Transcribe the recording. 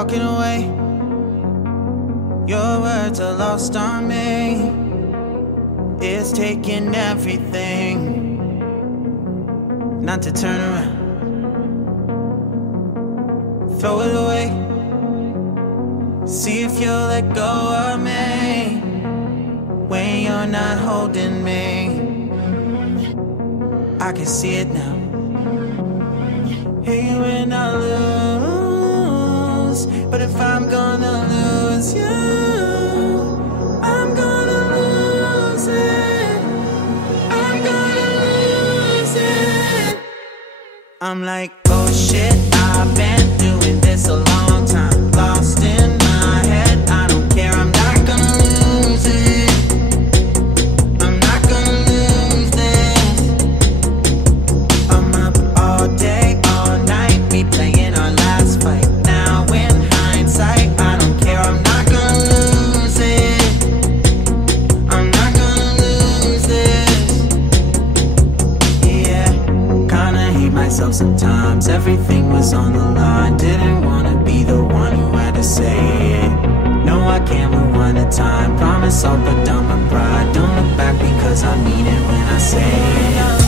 walking away. Your words are lost on me. It's taking everything not to turn around. Throw it away. See if you'll let go of me when you're not holding me. I can see it now. Hey, when I lose, but if I'm gonna lose you, I'm gonna lose it. I'm gonna lose it. I'm like, oh shit, I've been doing this a long time. Lost in my head, I don't care, I'm not gonna lose it. I'm not gonna lose this. I'm up all day, all night, replaying our last fight. Now in hindsight, I don't care, I'm not gonna lose it. I'm not gonna lose this. Yeah, kinda hate myself sometimes. Everything was on the line. Didn't wanna be the one who had to say it. No, I can't rewind the time. Promise I'll put down my pride. Don't look back because I mean it when I say it.